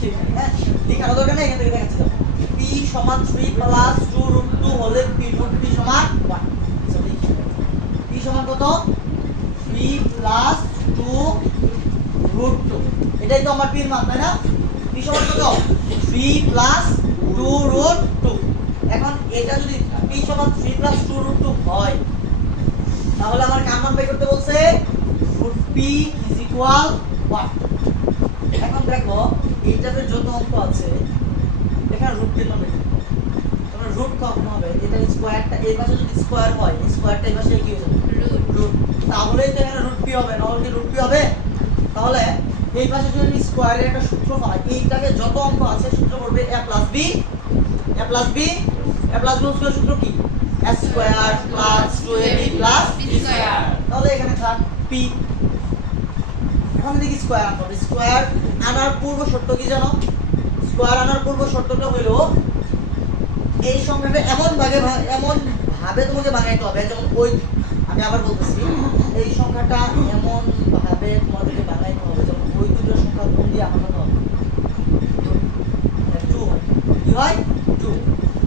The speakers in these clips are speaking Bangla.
3 হ্যাঁ লেখার দরকার নেই এখান থেকে দেখাচ্ছি p সমান 3 প্লাস 2 রুট 2 হলে p রুট p সমান 1 p সমান কত 3 প্লাস 2 রুট 2 এটাই তো আমার p এর মান তাই না p সমান কত 3 প্লাস 2 রুট 2 এখন এটা যদি p সমান 3 প্লাস 2 রুট 2 হয় তাহলে আমার কার মান বের করতে বলছে রুট p ইজ ইকুয়াল 1 এখন দেখো এইটাতে যত অঙ্ক আছে এখানে রুট p মান বের করতে হবে তাহলে রুট কখন হবে এটা স্কয়ারটা এই পাশে যদি স্কয়ার হয় স্কয়ারটা এই পাশে কি হয়ে যাবে রুট তাহলেই তো এখানে রুট p হবে নরমালি কি রুট p হবে তাহলে এই পাশে যদি স্কয়ারের একটা সূত্র পাই এইটাকে যত অঙ্ক আছে সূত্র পড়বে a plus b a plus b square সূত্র কি a square plus 2ab plus b square তাহলে এখানে থাক p এখন দেখি স্কয়ার আনবো স্কয়ার আনার পূর্ব শর্ত কি জানো স্কয়ার আনার পূর্ব শর্তটা হলো এই সংখ্যাটা এমন ভাবে তোমাকে বানাইতে হবে যেমন ওই আমি আবার বলতেছি এই সংখ্যাটা এমন ভাবে তোমাদেরকে বানাইতে হবে যেমন ওই দুটো সংখ্যা গুণ দিয়ে আনাতে হবে 2 হয় কি হয় 2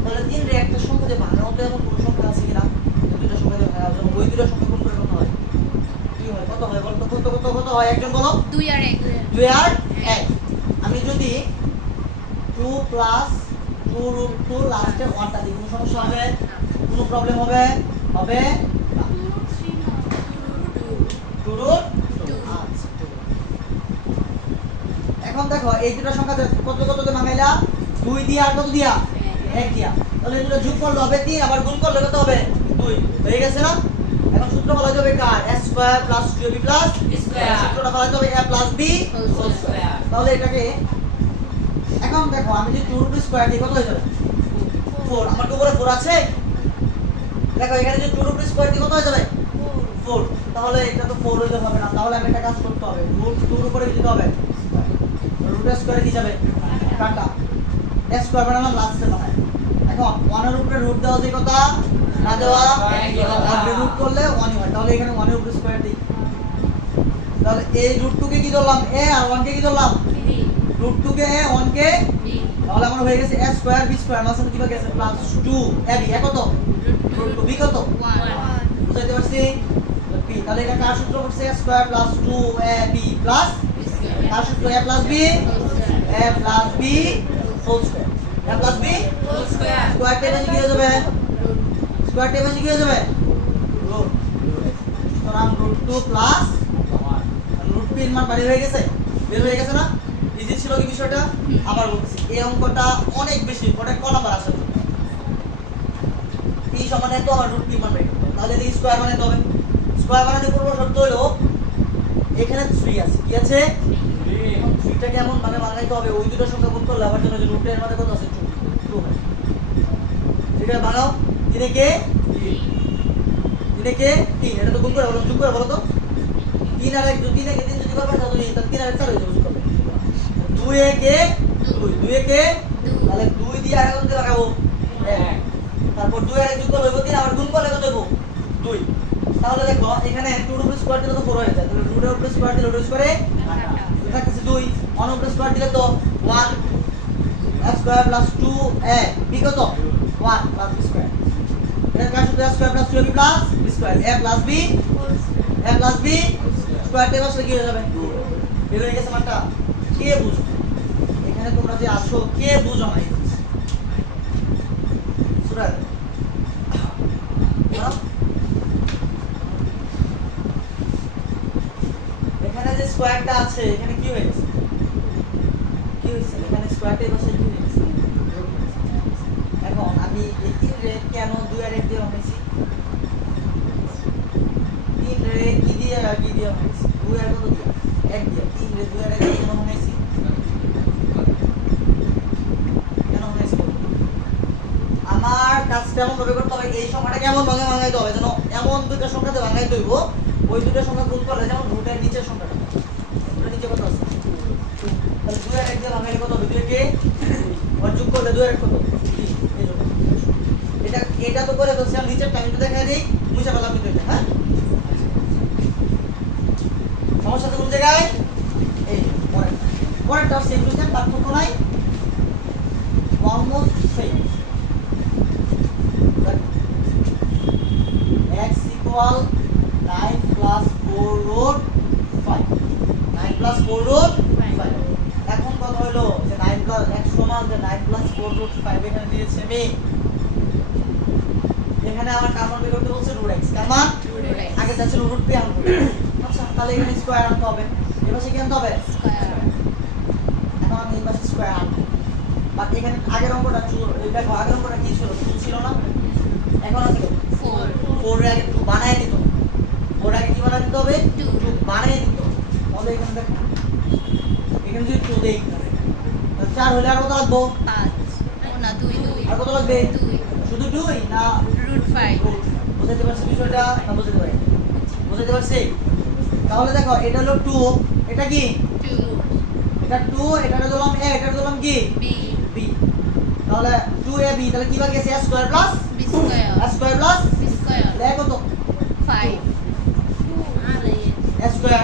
তাহলে তিন রে একটা সংখ্যা দিয়ে বানানোতে এমন কোন সংখ্যা আছে কিনা দুটো সংখ্যা দিয়ে ভাঙা যেমন ওই দুটো সংখ্যা গুণ করে কত হয় কি হয় কত হয় বলতো কত হয় একজন বলো 2 আর 1 2 আর 1 আমি যদি 2 প্লাস 2 রুট 2 লাস্টে 1টা দিই কোনো সমস্যা হবে কোনো প্রবলেম হবে হবে না 2 রুট 2 আচ্ছা এখন দেখো এই দুটো সংখ্যা কত দিয়ে ভাঙাইলা 2 দিয়া আর কত দিয়া 1 দিয়া তাহলে এই দুটো যোগ করলে হবে 3 আবার গুণ করলে কত হবে 2 হয়ে গেছে না এখন সূত্র বলা যাবে কার a square plus 2b plus b square সূত্রটা বলা যাবে a plus b whole square তাহলে এটাকে এখন দেখো আমি যদি 2 রুট স্কয়ার দিই কত হয়ে যাবে 4 আমার তো উপরে 4 আছে দেখো এখানে যদি 2 রুট স্কয়ার দিই কত হয়ে যাবে 4 তাহলে এটা তো 4 হইতে হবে না তাহলে আমি একটা কাজ করতে হবে রুট 2 এর উপরে দিতে হবে রুট স্কয়ারে কি যাবে কাটা a স্কয়ার বানালাম লাস্টে বানাই এখন 1 এর উপরে রুট দেওয়া যায় কথা না দেওয়া আপনি রুট করলে 1 হয় তাহলে এখানে 1 এর উপরে স্কয়ার দিই তাহলে এই রুট 2 কে কি ধরলাম a আর 1 কে কি ধরলাম রুট 2 কে a 1 কে তাহলে আমার হয়ে গেছে a স্কয়ার b স্কয়ার মাসে কি হয়ে গেছে প্লাস 2 ab কত রুট 2 b কত 1 বুঝাইতে পারছি b তাহলে এটা কার সূত্র হচ্ছে a square plus 2ab plus কার সূত্র a plus b whole square a plus b whole square square টেবিলে কি হয়ে যাবে স্কয়ার টেবিলে কি হয়ে যাবে রুট সুতরাং রুট 2 প্লাস 1 রুট 3 মান বের হয়ে গেছে না ইজি ছিল কি বিষয়টা আবার বলছি এই অঙ্কটা অনেক বেশি ইম্পর্টেন্ট ক নাম্বার আসে p সমান এত আর রুট 3 মান বের করতে তাহলে এই স্কয়ার বানাতে হবে স্কয়ার বানাতে পূর্ব শর্ত হলো এখানে 3 আছে কি আছে 3 3টাকে এমন মানে বানাইতে হবে ওই দুটো সংখ্যা গুণ করলে আবার জন্য যে রুট এর মানে কত আছে 2 হয় ঠিক আছে বানাও দিনে কে 3 এটা তো গুণ করে বলো যোগ করে বলো তো 3 আর 1 3 একে 3 যদি করবে তাহলে 3 আর 1 4 হয়ে যাবে যোগ করবে 2 একে 2 একে তাহলে 2 দিয়ে আর কত দিয়ে লাগাবো 1 তারপর 2 আর 1 যোগ করলে 3 আবার গুণ করলে কত দেব 2 তাহলে দেখো এখানে 2 রুট স্কয়ার দিলে তো 4 হয়ে যায় তাহলে রুট এর উপরে স্কয়ার দিলে রুট স্কয়ারে এটা কিছু 2 1 এর উপরে স্কয়ার দিলে তো 1 a square plus 2a b কত 1 প্লাস b স্কয়ার এটা কাজ হচ্ছে a square plus 2b plus b square a plus b square table আসলে কি হয়ে যাবে বের হয়ে গেছে মানটা কে বুঝো এখানে তোমরা যে আসো কে বুঝো না সূরা এখানে যে স্কয়ারটা আছে এখানে কি হয়ে গেছে এখানে স্কয়ারটা এই পাশে কি হয়ে গেছে এখন আমি এই 3 রে কেন 2 আর 1 দিয়ে বানাইছি 3 রে কি দিয়ে বানাইছি 2 আর কত দিয়ে 1 দিয়ে 3 রে 2 আর 1 দিয়ে কেন বানাইছি আমার কাজটা এমন ভাবে করতে হবে এই সংখ্যাটা কেমন ভাঙাইতে হবে যেন এমন দুটো সংখ্যাতে ভাঙাইতে হইব ওই দুটো সংখ্যা গুণ করলে যেমন রুটের নিচের সংখ্যাটা রুটের নিচে কত আছে তাহলে 2 আর 1 দিয়ে ভাঙাইলে কত হবে 2 কে আর যোগ করলে 2 আর 1 কত 3 এটা তো করে দোস্ত নিচের টাইমটা দেখাই দেই মুছে ফেলাম কিন্তু এটা হ্যাঁ সমস্যা তো কোন জায়গায় এই পরে পরেরটা সেম টু সেম, পার্থক্য নাই, almost same. x equal 9 plus 4 root 5, 9 plus 4 root 5। এখন কথা হলো যে 9 plus x সমান যে 9 plus 4 root 5 এখানে দিয়েছে আমি, এখানে আমার কার মান বের করতে বলছে root x, কার মান আগে যাচ্ছে root p আনতে হবে। আচ্ছা তাহলে এখানে স্কয়ার আনতে হবে, এবার কি আনতে হবে স্কয়ার। এখন আমি এই পাশে স্কয়ার আনবো, বাট এখানে আগের অঙ্কটা দেখো আগের অঙ্কটা কি ছিল, 2 ছিল না, এখন আছে 4, 4 এর আগে 2 বানায় নিতে হবে, 4 আগে কি বানায় নিতে হবে 2 বানায় নিতে হবে। তাহলে এখানে দেখো এখানে যদি 2 দেই তাহলে 4 হলে আর কত লাগবে 5 না 2 আর কত লাগবে 2 শুধু 2 না √5 বুঝতে পারছি বিষয়টা না বুঝতে পারি বুঝতে পারছি। তাহলে দেখো এটা হলো 2, এটা কি 2 এটা 2, এটা দিলাম a, এটা দিলাম কি b b, তাহলে 2ab, তাহলে কি বাকি আছে a square plus b square a square plus b square তাহলে কত 5 আর a square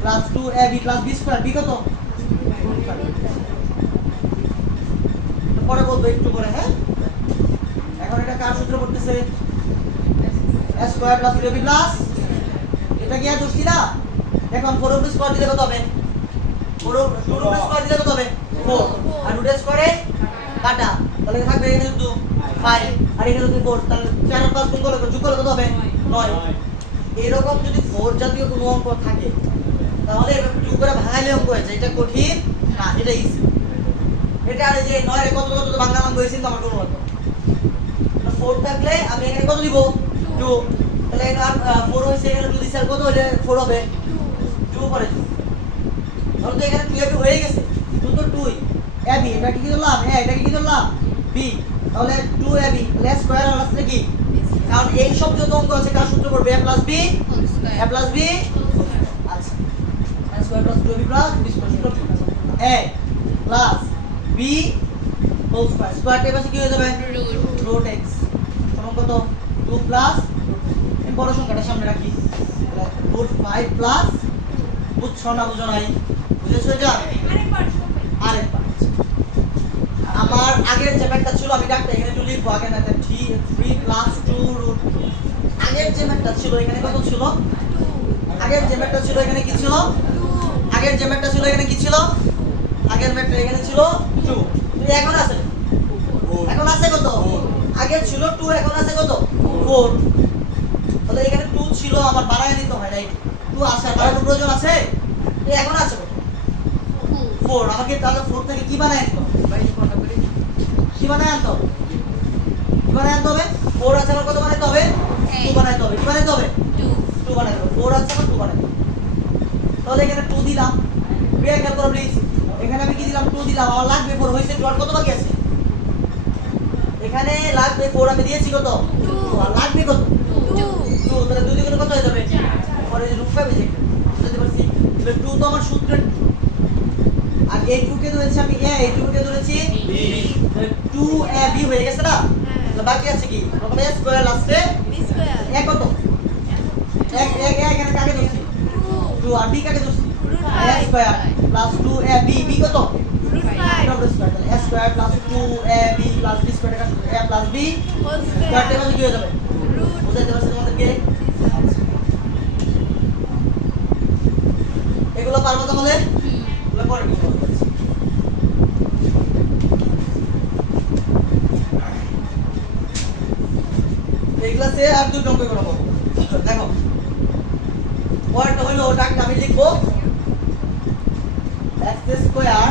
plus 2ab plus b square, b কত পরে বলবো একটু পরে, হ্যাঁ। এখন এটা কার সূত্র পড়তেছে a square plus 2ab plus, এটা কি আর দোষী না। এখন 4ab স্কয়ার দিলে কত হবে 2ab স্কয়ার দিলে কত হবে 4, আর root স্কয়ারে কাটা, তাহলে থাকবে এখানে শুধু 5 আর এখানে যদি 4, তাহলে 4 আর 5 গুণ করলে যোগ করলে কত হবে 9। এরকম যদি 4 জাতীয় কোনো অঙ্ক থাকে তাহলে এভাবে 2 করে ভাঙাইলে অঙ্ক হয়েছে, এটা কঠিন না, এটা ইজি। এটা আর এই যে 9 এর কত কত বাংলা অঙ্ক হয়েছে তো আমার কোনো মত 4 থাকলে আমি এখানে কত দিব 2, তাহলে এখানে আর 4 হইছে, এখানে 2 দিছে, আর কত হলে 4 হবে 2 পরে 2, তাহলে তো এখানে 2ab হয়ে গেছে, 2 তো 2 ab, এটা কি ধরলাম a, এটা কি ধরলাম b, তাহলে 2ab তাহলে স্কয়ার আর আসলে কি, কারণ এই সব যত অঙ্ক আছে কার সূত্র পড়বে a plus b whole square a plus b, আচ্ছা a square plus 2ab plus b square সূত্র a plus b whole square, স্কয়ারটা এবার কি হয়ে যাবে root x সমান কত 2 প্লাস এই বড় সংখ্যাটা সামনে রাখি, তাহলে √5 প্লাস বুঝছো না বুঝো নাই, বুঝেছো এটা আরেকবার। আমার আগের যে ম্যাথটা ছিল আমি ডাকটা এখানে একটু লিখবো, আগে ম্যাথটা 3 প্লাস 2 √2, আগের যে ম্যাথটা ছিল এখানে কত ছিল, আগের যে ম্যাথটা ছিল এখানে কি ছিল, আগের যে ম্যাথটা ছিল এখানে কি ছিল, আগের ম্যাথটা এখানে ছিল 2, কিন্তু এখন আছে কত, আগের ছিল 2 এখন আছে কত 4, তাহলে এখানে 2 ছিল আমার বাড়ায় নিতে হয় নাই, 2 আছে বাড়ানোর প্রয়োজন আছে, তো এখন আছে কত 4, আমাকে তাহলে 4 থেকে কি বানায় নিতে হবে, কি বানায় আনতে হবে, কি বানায় আনতে হবে 4 আছে আমার কত বানাইতে হবে 2 বানাইতে হবে, কি বানাইতে হবে 2 বানাইতে হবে, 4 আছে আমার 2 বানাইতে হবে। তাহলে এখানে 2 দিলাম, ব্রেক করো প্লিজ, এখানে আমি কি দিলাম 2 দিলাম, আমার লাগবে 4 হইছে, আর কত বাকি আছে এখানে লাগবে 4, আমি দিয়েছি কত 2, আর লাগবে কত 2, তাহলে 2 দিয়ে কত হয়ে যাবে পরে যে রূপ পাবে যে বুঝতে পারছি, তাহলে 2 তো আমার সূত্রের, আর এই 2 কে ধরেছি আমি a, এই 2 কে ধরেছি b, তাহলে 2ab হয়ে গেছে না, তাহলে বাকি আছে কি প্রথমে a স্কয়ার লাস্টে b স্কয়ার a কত এক এখানে কাকে ধরছি 2, আর b কাকে ধরছি a square plus 2ab, b কত √5 স্কয়ার, তাহলে a square plus 2ab plus b square, a plus b whole স্কয়ারটা মানে কি হয়ে যাবে বুঝাইতে পারছি তোমাদেরকে, এগুলো পারবো তাহলে এগুলো পরে কি করব, এই ক্লাসে আর দুই অঙ্ক করে পাবো। দেখো পয়েন্টটা হলো ওটাকে আমি লিখবো x square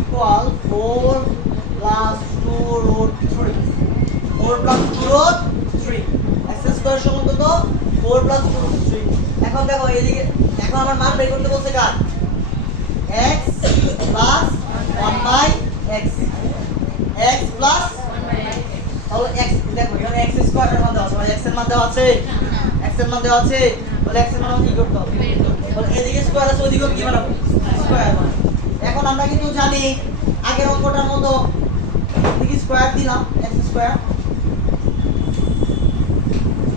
equal 4 plus 2 root 3, 4 plus 2 root 3, x square সমান কত 4 প্লাস 2 রুট 3। এখন দেখো এইদিকে, এখন আমার মান বের করতে বলছে কার x plus 1 by x, x plus তাহলে x দেখো এখানে x স্কয়ারের মান দেওয়া আছে, মানে x এর মান দেওয়া আছে, x এর মান দেওয়া আছে, তাহলে x এর মান কি করতে হবে, তাহলে এদিকে স্কয়ার আছে ওইদিকে কি বানাবো স্কয়ার বানাবো। এখন আমরা কিন্তু জানি আগের অঙ্কটার মতো এদিকে স্কয়ার দিলাম x স্কয়ার,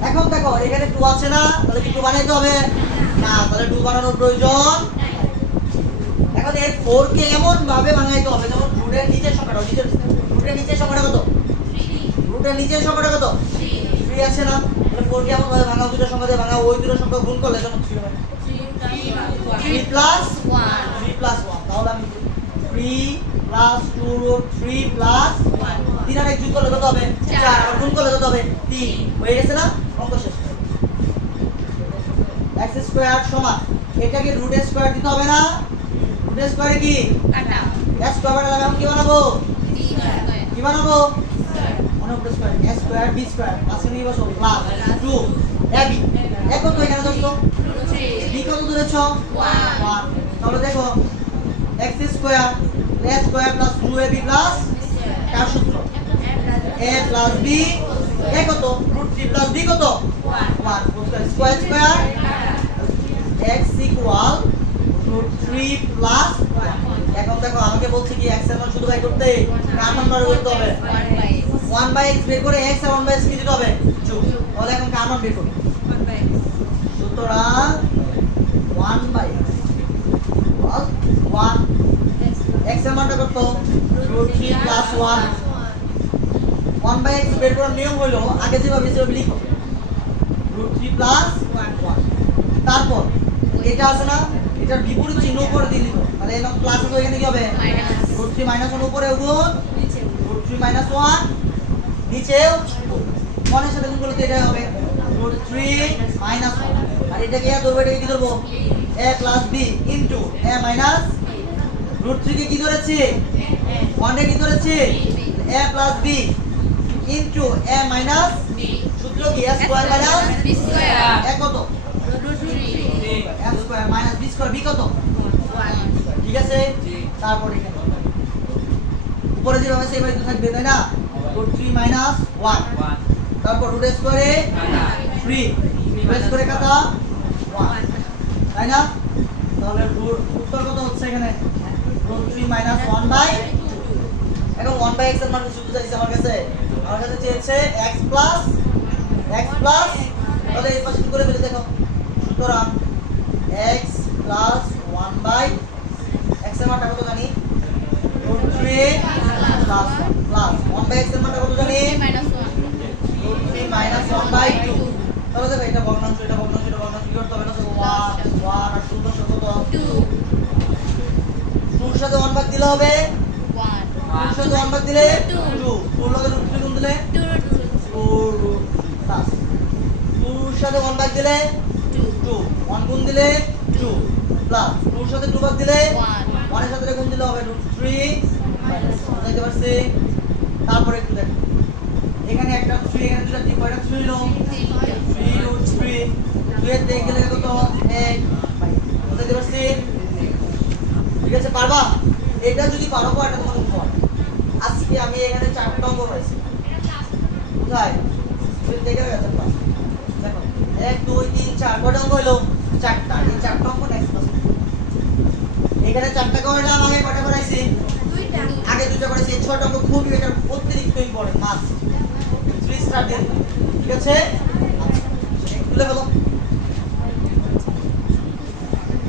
এখন দেখো এখানে 2 আছে না, তাহলে কি 2 বানাইতে হবে না, তাহলে 2 বানানোর প্রয়োজন, এখন এর 4 কে এমন ভাবে ভাঙাইতে হবে যেমন রুটের নিচের সংখ্যাটা রুটের নিচের সংখ্যাটা কত? রুটের নিচের সংখ্যাটা কত? 3 আছে না? তাহলে 4 কে এমন ভাবে ভাঙাও, দুটো সংখ্যা দিয়ে ভাঙাও, ওই দুটো সংখ্যা গুণ করলে যেমন 3 হবে। 3 প্লাস 1 তাহলে আমি 3 প্লাস 2 রুট 3 প্লাস 3 আর 1 যোগ করলে কত হবে? 4 আর গুণ করলে কত হবে? 3 হয়ে গেছে না? অঙ্ক শেষ। x স্কয়ার সমান এটাকে রুট স্কয়ার দিতে হবে না? রুট স্কয়ারে কি x স্কয়ার বানালে আমি কি বানাবো? কি বানাবো? Root square s square b square আছে কি বসো প্লাস 2 ab এক কত এখানে দোস্ত? b কত ধরেছো? 1 তাহলে দেখো x square a square plus 2ab plus কার সূত্র a প্লাস b এ কত? রুট 3 প্লাস b কত? 1 square square x equal root 3 plus 1 এখন দেখো আমাকে বলছে কি x এর মান শুধু বাই করতে কার মান বার করতে হবে? 1/x বের করে x আর 1/x কি দিতে হবে? 2 তাহলে এখন কার মান বের করব? সুতরাং 1/x ইকুয়াল 1 x এর মানটা কত? রুট 3 প্লাস 1 1/x বের করার নিয়ম হলো আগে যেভাবে সেভাবে লিখো রুট 3 প্লাস 1 তারপর এটা আছে না, এটার বিপরীত চিহ্ন উপরে দিয়ে দিও, তাহলে এর প্লাস হবে, এখানে কি হবে? রুট 3 মাইনাস 1 উপরে গুণ রুট 3 মাইনাস 1 নিচেও মনের সাথে গুণ করলে তো এটাই হবে রুট 3 মাইনাস 1 আর এটাকে এ ধরবো, এটাকে কি ধরবো? a plus b into a minus root 3 কে কি ধরেছি? 1 এ কি ধরেছি? a plus b into a minus সূত্র কি a square minus b square a কত? a square minus b square b কত? ঠিক আছে, তারপর এখানে উপরে যেভাবে সেভাবে তো থাকবে তাই না? রুট 3 মাইনাস 1 তারপর রুট স্কয়ারে 3 রুট স্কয়ারে কত? 1 তাই না? তাহলে উত্তর কত হচ্ছে এখানে? রুট 3 মাইনাস 1/2 এখন 1/x এর মান শুধু চাইছে আমার কাছে চেয়েছে x প্লাস তাহলে এই পাশে কি করে ফেলে দেখো, সুতরাং x প্লাস 1/x এর মানটা কত জানি? রুট 3 প্লাস 1 প্লাস 1/x এর মানটা কত জানি? রুট 3 মাইনাস 1/2 তাহলে দেখো এটা ভগ্নাংশ এটা ভগ্নাংশ এটা ভগ্নাংশ কি করতে হবে না? 1 আর 2 দশ কত? 2 এর সাথে 1 ভাগ দিলে হবে 2 এর সাথে 1 ভাগ দিলে 2 2 লগে রুট 3 গুণ দিলে 2 রুট প্লাস 2 এর সাথে 1 ভাগ দিলে 2 1 গুণ দিলে 2 প্লাস 2 এর সাথে 2 ভাগ দিলে 1 এর সাথে গুণ দিলে হবে রুট 3 বুঝতে পারছি। তারপরে একটু দেখো এখানে একটা 3 এখানে দুটো 3 কয়টা 3 হলো 3 রুট 3 2 এর থেকে গেলে কত 1 বুঝতে পারছি। ঠিক আছে, পারবা? এটা যদি পারো এটা তোমার উপর। আজকে আমি এখানে 4টা অঙ্ক পাইছি, কোথায়? তুমি দেখে গেছো ক্লাস, দেখো 1 2 3 4 কয়টা অঙ্ক হলো? 4টা। এই 4টা অঙ্ক নেক্সট ক্লাসে এখানে 4টা করলাম, আগে কয়টা করাইছি? আগে 2টা করেছি। এই 6টা অঙ্ক খুবই এটা অতিরিক্ত ইম্পর্টেন্ট মাস 3 স্টার দিন। ঠিক আছে, আচ্ছা তুলে ফেলো।